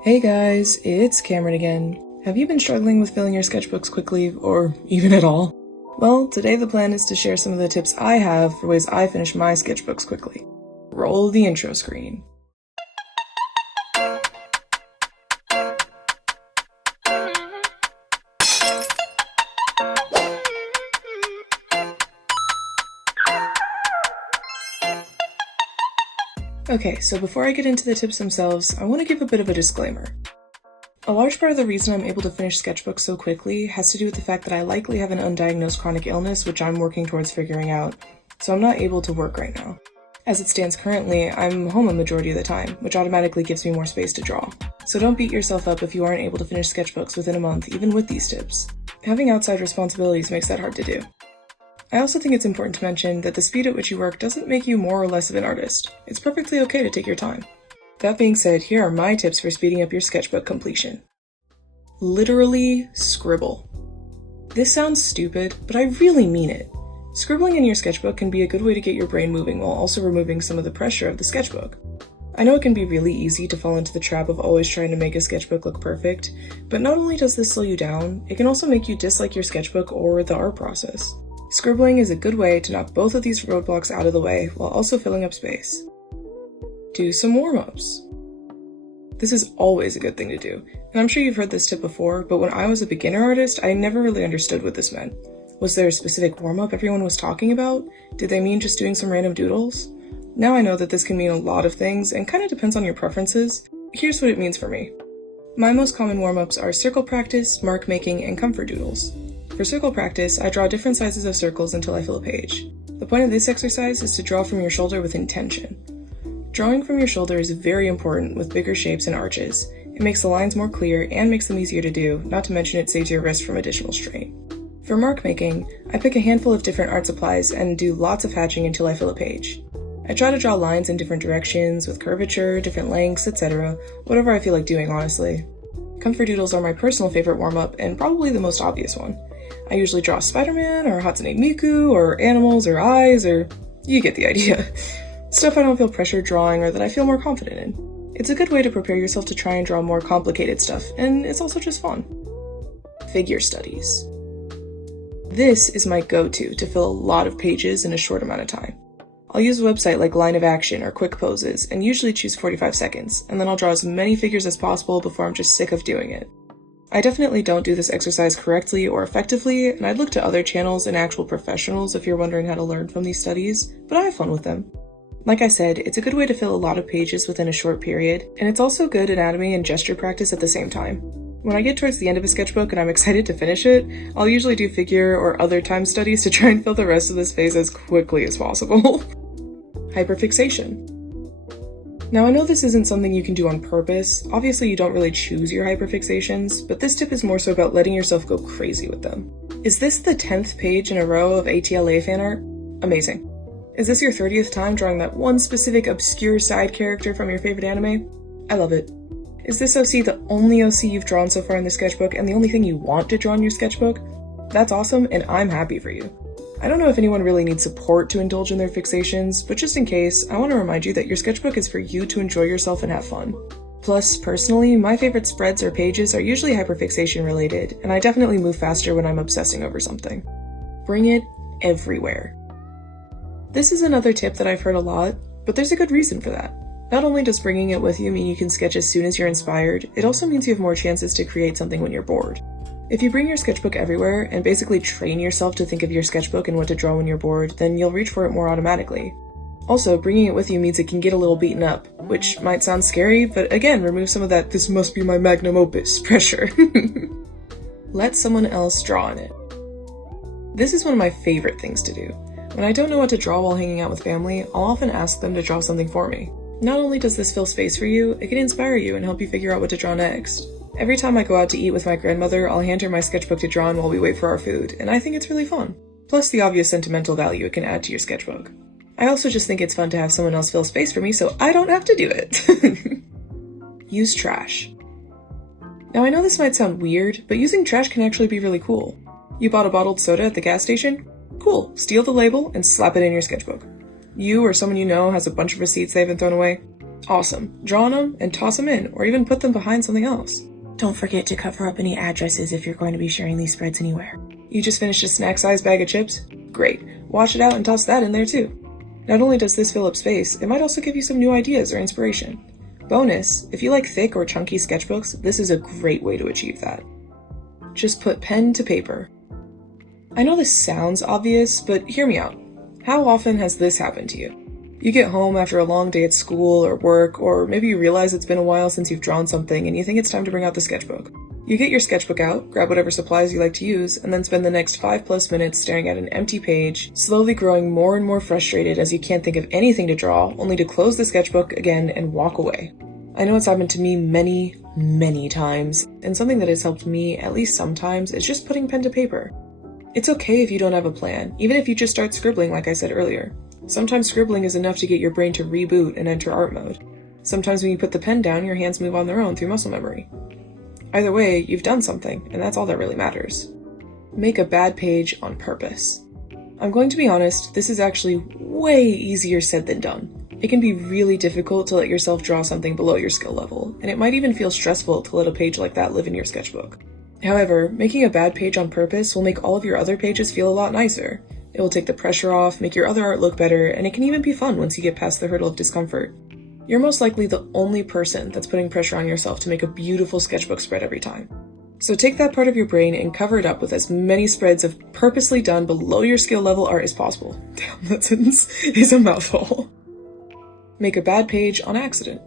Hey guys, it's Cameron again. Have you been struggling with filling your sketchbooks quickly, or even at all? Well, today the plan is to share some of the tips I have for ways I finish my sketchbooks quickly. Roll the intro screen. Okay, so before I get into the tips themselves, I want to give a bit of a disclaimer. A large part of the reason I'm able to finish sketchbooks so quickly has to do with the fact that I likely have an undiagnosed chronic illness which I'm working towards figuring out, so I'm not able to work right now. As it stands currently, I'm home a majority of the time, which automatically gives me more space to draw. So don't beat yourself up if you aren't able to finish sketchbooks within a month, even with these tips. Having outside responsibilities makes that hard to do. I also think it's important to mention that the speed at which you work doesn't make you more or less of an artist. It's perfectly okay to take your time. That being said, here are my tips for speeding up your sketchbook completion. Literally scribble. This sounds stupid, but I really mean it. Scribbling in your sketchbook can be a good way to get your brain moving while also removing some of the pressure of the sketchbook. I know it can be really easy to fall into the trap of always trying to make a sketchbook look perfect, but not only does this slow you down, it can also make you dislike your sketchbook or the art process. Scribbling is a good way to knock both of these roadblocks out of the way while also filling up space. Do some warm-ups. This is always a good thing to do, and I'm sure you've heard this tip before, but when I was a beginner artist, I never really understood what this meant. Was there a specific warm-up everyone was talking about? Did they mean just doing some random doodles? Now I know that this can mean a lot of things and kind of depends on your preferences. Here's what it means for me. My most common warm-ups are circle practice, mark making, and comfort doodles. For circle practice, I draw different sizes of circles until I fill a page. The point of this exercise is to draw from your shoulder with intention. Drawing from your shoulder is very important with bigger shapes and arches. It makes the lines more clear and makes them easier to do, not to mention it saves your wrist from additional strain. For mark making, I pick a handful of different art supplies and do lots of hatching until I fill a page. I try to draw lines in different directions, with curvature, different lengths, etc., whatever I feel like doing, honestly. Comfort doodles are my personal favorite warm-up and probably the most obvious one. I usually draw Spider-Man, or Hatsune Miku, or animals, or eyes, or you get the idea. Stuff I don't feel pressured drawing or that I feel more confident in. It's a good way to prepare yourself to try and draw more complicated stuff, and it's also just fun. Figure studies. This is my go-to to fill a lot of pages in a short amount of time. I'll use a website like Line of Action or Quick Poses and usually choose 45 seconds, and then I'll draw as many figures as possible before I'm just sick of doing it. I definitely don't do this exercise correctly or effectively, and I'd look to other channels and actual professionals if you're wondering how to learn from these studies, but I have fun with them. Like I said, it's a good way to fill a lot of pages within a short period, and it's also good anatomy and gesture practice at the same time. When I get towards the end of a sketchbook and I'm excited to finish it, I'll usually do figure or other time studies to try and fill the rest of this phase as quickly as possible. Hyperfixation. Now I know this isn't something you can do on purpose. Obviously you don't really choose your hyperfixations, but this tip is more so about letting yourself go crazy with them. Is this the 10th page in a row of ATLA fan art? Amazing. Is this your 30th time drawing that one specific obscure side character from your favorite anime? I love it. Is this OC the only OC you've drawn so far in the sketchbook and the only thing you want to draw in your sketchbook? That's awesome, and I'm happy for you. I don't know if anyone really needs support to indulge in their fixations, but just in case, I want to remind you that your sketchbook is for you to enjoy yourself and have fun. Plus, personally, my favorite spreads or pages are usually hyperfixation related, and I definitely move faster when I'm obsessing over something. Bring it everywhere. This is another tip that I've heard a lot, but there's a good reason for that. Not only does bringing it with you mean you can sketch as soon as you're inspired, it also means you have more chances to create something when you're bored. If you bring your sketchbook everywhere and basically train yourself to think of your sketchbook and what to draw when you're bored, then you'll reach for it more automatically. Also, bringing it with you means it can get a little beaten up, which might sound scary, but again, remove some of that "this must be my magnum opus" pressure. Let someone else draw on it. This is one of my favorite things to do. When I don't know what to draw while hanging out with family, I'll often ask them to draw something for me. Not only does this fill space for you, it can inspire you and help you figure out what to draw next. Every time I go out to eat with my grandmother, I'll hand her my sketchbook to draw on while we wait for our food, and I think it's really fun. Plus the obvious sentimental value it can add to your sketchbook. I also just think it's fun to have someone else fill space for me so I don't have to do it. Use trash. Now I know this might sound weird, but using trash can actually be really cool. You bought a bottled soda at the gas station? Cool, steal the label and slap it in your sketchbook. You or someone you know has a bunch of receipts they haven't thrown away? Awesome. Draw on them and toss them in, or even put them behind something else. Don't forget to cover up any addresses if you're going to be sharing these spreads anywhere. You just finished a snack-sized bag of chips? Great. Wash it out and toss that in there too. Not only does this fill up space, it might also give you some new ideas or inspiration. Bonus, if you like thick or chunky sketchbooks, this is a great way to achieve that. Just put pen to paper. I know this sounds obvious, but hear me out. How often has this happened to you? You get home after a long day at school or work, or maybe you realize it's been a while since you've drawn something and you think it's time to bring out the sketchbook. You get your sketchbook out, grab whatever supplies you like to use, and then spend the next 5+ minutes staring at an empty page, slowly growing more and more frustrated as you can't think of anything to draw, only to close the sketchbook again and walk away. I know it's happened to me many times, and something that has helped me, at least sometimes, is just putting pen to paper. It's okay if you don't have a plan, even if you just start scribbling like I said earlier. Sometimes scribbling is enough to get your brain to reboot and enter art mode. Sometimes when you put the pen down, your hands move on their own through muscle memory. Either way, you've done something, and that's all that really matters. Make a bad page on purpose. I'm going to be honest, this is actually way easier said than done. It can be really difficult to let yourself draw something below your skill level, and it might even feel stressful to let a page like that live in your sketchbook. However, making a bad page on purpose will make all of your other pages feel a lot nicer. It will take the pressure off, make your other art look better, and it can even be fun once you get past the hurdle of discomfort. You're most likely the only person that's putting pressure on yourself to make a beautiful sketchbook spread every time. So take that part of your brain and cover it up with as many spreads of purposely done below your skill level art as possible. Damn, that sentence is a mouthful. Make a bad page on accident.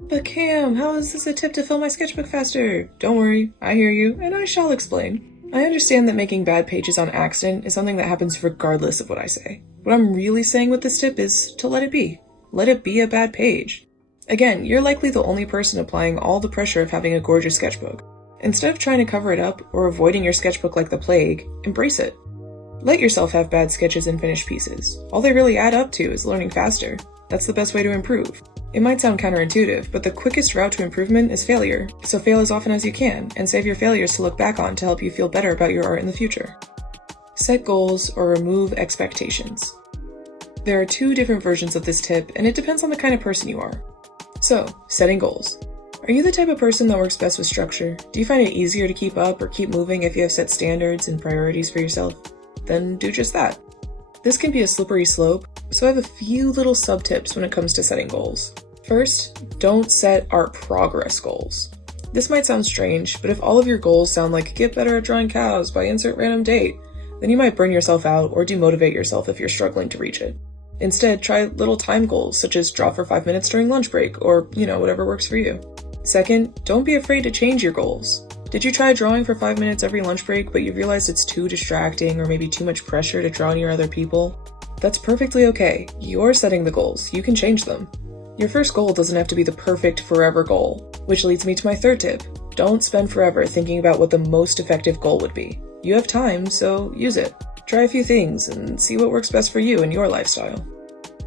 But Cam, how is this a tip to fill my sketchbook faster? Don't worry, I hear you, and I shall explain. I understand that making bad pages on accident is something that happens regardless of what I say. What I'm really saying with this tip is to let it be. Let it be a bad page. Again, you're likely the only person applying all the pressure of having a gorgeous sketchbook. Instead of trying to cover it up or avoiding your sketchbook like the plague, embrace it. Let yourself have bad sketches and finished pieces. All they really add up to is learning faster. That's the best way to improve. It might sound counterintuitive, but the quickest route to improvement is failure, so fail as often as you can, and save your failures to look back on to help you feel better about your art in the future. Set goals or remove expectations. There are 2 different versions of this tip, and it depends on the kind of person you are. So, setting goals. Are you the type of person that works best with structure? Do you find it easier to keep up or keep moving if you have set standards and priorities for yourself? Then do just that. This can be a slippery slope, so I have a few little sub-tips when it comes to setting goals. First, don't set art progress goals. This might sound strange, but if all of your goals sound like get better at drawing cows by insert random date, then you might burn yourself out or demotivate yourself if you're struggling to reach it. Instead, try little time goals, such as draw for 5 minutes during lunch break, or, whatever works for you. Second, don't be afraid to change your goals. Did you try drawing for 5 minutes every lunch break, but you realized it's too distracting or maybe too much pressure to draw near other people? That's perfectly okay. You're setting the goals. You can change them. Your first goal doesn't have to be the perfect forever goal, which leads me to my third tip. Don't spend forever thinking about what the most effective goal would be. You have time, so use it. Try a few things and see what works best for you and your lifestyle.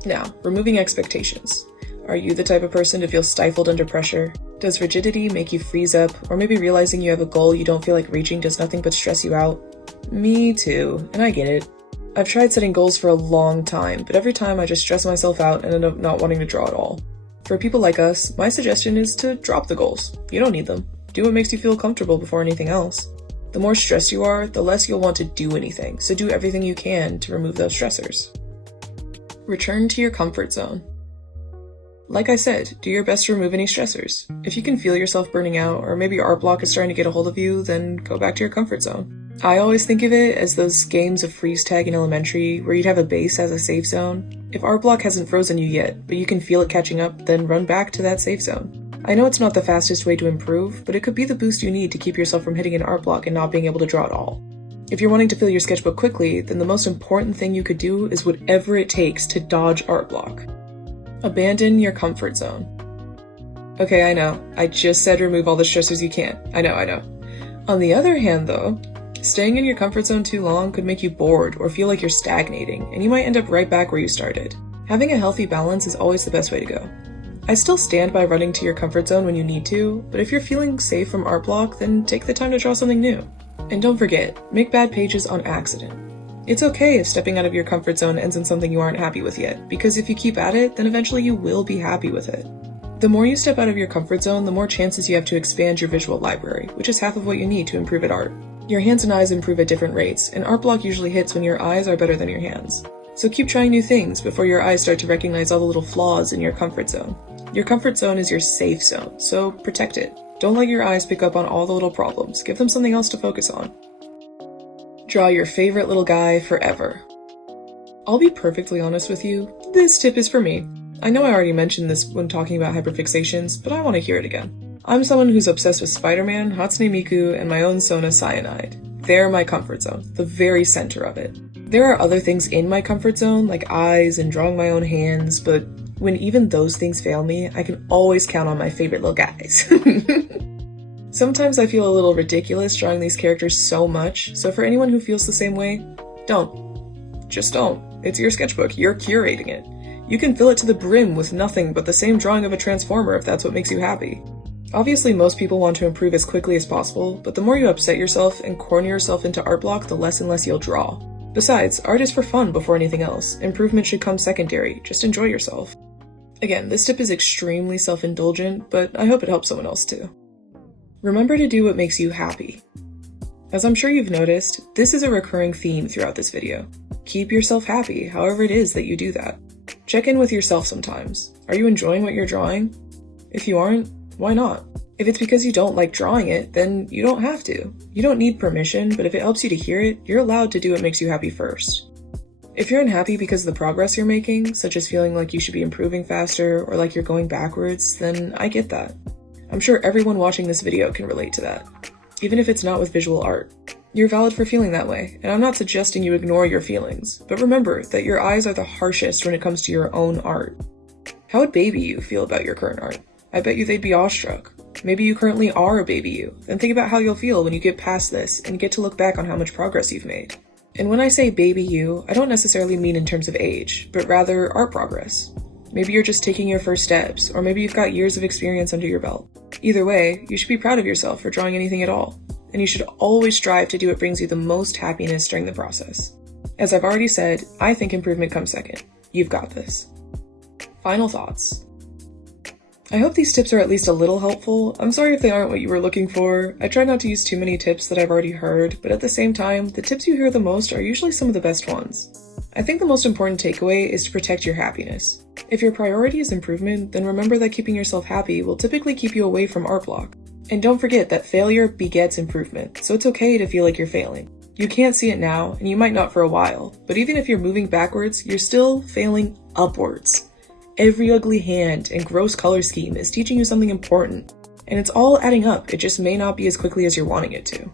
Now, removing expectations. Are you the type of person to feel stifled under pressure? Does rigidity make you freeze up, or maybe realizing you have a goal you don't feel like reaching does nothing but stress you out? Me too, and I get it. I've tried setting goals for a long time, but every time I just stress myself out and end up not wanting to draw at all. For people like us, my suggestion is to drop the goals. You don't need them. Do what makes you feel comfortable before anything else. The more stressed you are, the less you'll want to do anything, so do everything you can to remove those stressors. Return to your comfort zone. Like I said, do your best to remove any stressors. If you can feel yourself burning out, or maybe art block is starting to get a hold of you, then go back to your comfort zone. I always think of it as those games of freeze tag in elementary, where you'd have a base as a safe zone. If art block hasn't frozen you yet, but you can feel it catching up, then run back to that safe zone. I know it's not the fastest way to improve, but it could be the boost you need to keep yourself from hitting an art block and not being able to draw at all. If you're wanting to fill your sketchbook quickly, then the most important thing you could do is whatever it takes to dodge art block. Abandon your comfort zone. Okay, I know. I just said remove all the stressors you can. I know. On the other hand, though, staying in your comfort zone too long could make you bored or feel like you're stagnating, and you might end up right back where you started. Having a healthy balance is always the best way to go. I still stand by running to your comfort zone when you need to, but if you're feeling safe from art block, then take the time to draw something new. And don't forget, make bad pages on accident. It's okay if stepping out of your comfort zone ends in something you aren't happy with yet, because if you keep at it, then eventually you will be happy with it. The more you step out of your comfort zone, the more chances you have to expand your visual library, which is half of what you need to improve at art. Your hands and eyes improve at different rates, and art block usually hits when your eyes are better than your hands. So keep trying new things before your eyes start to recognize all the little flaws in your comfort zone. Your comfort zone is your safe zone, so protect it. Don't let your eyes pick up on all the little problems. Give them something else to focus on. Draw your favorite little guy forever. I'll be perfectly honest with you, this tip is for me. I know I already mentioned this when talking about hyperfixations, but I want to hear it again. I'm someone who's obsessed with Spider-Man, Hatsune Miku, and my own Sona Cyanide. They're my comfort zone, the very center of it. There are other things in my comfort zone, like eyes and drawing my own hands, but when even those things fail me, I can always count on my favorite little guys. Sometimes I feel a little ridiculous drawing these characters so much, so for anyone who feels the same way, don't. Just don't. It's your sketchbook, you're curating it. You can fill it to the brim with nothing but the same drawing of a transformer if that's what makes you happy. Obviously, most people want to improve as quickly as possible, but the more you upset yourself and corner yourself into art block, the less and less you'll draw. Besides, art is for fun before anything else. Improvement should come secondary, just enjoy yourself. Again, this tip is extremely self-indulgent, but I hope it helps someone else too. Remember to do what makes you happy. As I'm sure you've noticed, this is a recurring theme throughout this video. Keep yourself happy, however it is that you do that. Check in with yourself sometimes. Are you enjoying what you're drawing? If you aren't, why not? If it's because you don't like drawing it, then you don't have to. You don't need permission, but if it helps you to hear it, you're allowed to do what makes you happy first. If you're unhappy because of the progress you're making, such as feeling like you should be improving faster or like you're going backwards, then I get that. I'm sure everyone watching this video can relate to that, even if it's not with visual art. You're valid for feeling that way, and I'm not suggesting you ignore your feelings, but remember that your eyes are the harshest when it comes to your own art. How would baby you feel about your current art? I bet you they'd be awestruck. Maybe you currently are a baby you, and think about how you'll feel when you get past this and get to look back on how much progress you've made. And when I say baby you, I don't necessarily mean in terms of age, but rather art progress. Maybe you're just taking your first steps, or maybe you've got years of experience under your belt. Either way, you should be proud of yourself for drawing anything at all, and you should always strive to do what brings you the most happiness during the process. As I've already said, I think improvement comes second. You've got this. Final thoughts. I hope these tips are at least a little helpful. I'm sorry if they aren't what you were looking for. I try not to use too many tips that I've already heard, but at the same time, the tips you hear the most are usually some of the best ones. I think the most important takeaway is to protect your happiness. If your priority is improvement, then remember that keeping yourself happy will typically keep you away from art block. And don't forget that failure begets improvement, so it's okay to feel like you're failing. You can't see it now, and you might not for a while, but even if you're moving backwards, you're still failing upwards. Every ugly hand and gross color scheme is teaching you something important, and it's all adding up. It just may not be as quickly as you're wanting it to.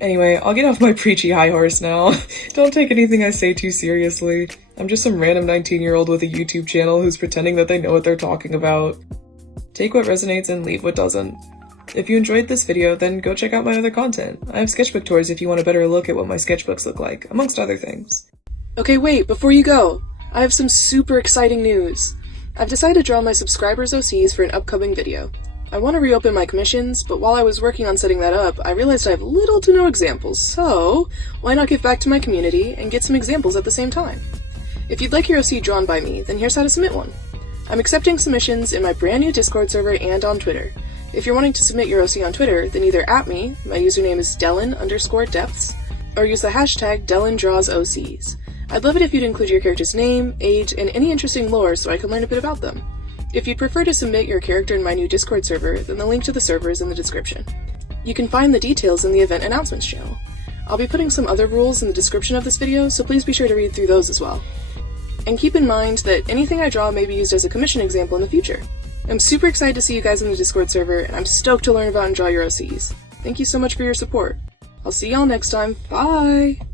Anyway, I'll get off my preachy high horse now. Don't take anything I say too seriously. I'm just some random 19-year-old with a YouTube channel who's pretending that they know what they're talking about. Take what resonates and leave what doesn't. If you enjoyed this video, then go check out my other content. I have sketchbook tours if you want a better look at what my sketchbooks look like, amongst other things. Okay, wait, before you go, I have some super exciting news. I've decided to draw my subscribers' OCs for an upcoming video. I want to reopen my commissions, but while I was working on setting that up, I realized I have little to no examples, so why not give back to my community and get some examples at the same time? If you'd like your OC drawn by me, then here's how to submit one. I'm accepting submissions in my brand new Discord server and on Twitter. If you're wanting to submit your OC on Twitter, then either @ me, my username is Dellen_depths, or use the hashtag DellenDrawsOCs. I'd love it if you'd include your character's name, age, and any interesting lore so I can learn a bit about them. If you'd prefer to submit your character in my new Discord server, then the link to the server is in the description. You can find the details in the event announcements channel. I'll be putting some other rules in the description of this video, so please be sure to read through those as well. And keep in mind that anything I draw may be used as a commission example in the future. I'm super excited to see you guys in the Discord server, and I'm stoked to learn about and draw your OCs. Thank you so much for your support. I'll see y'all next time. Bye!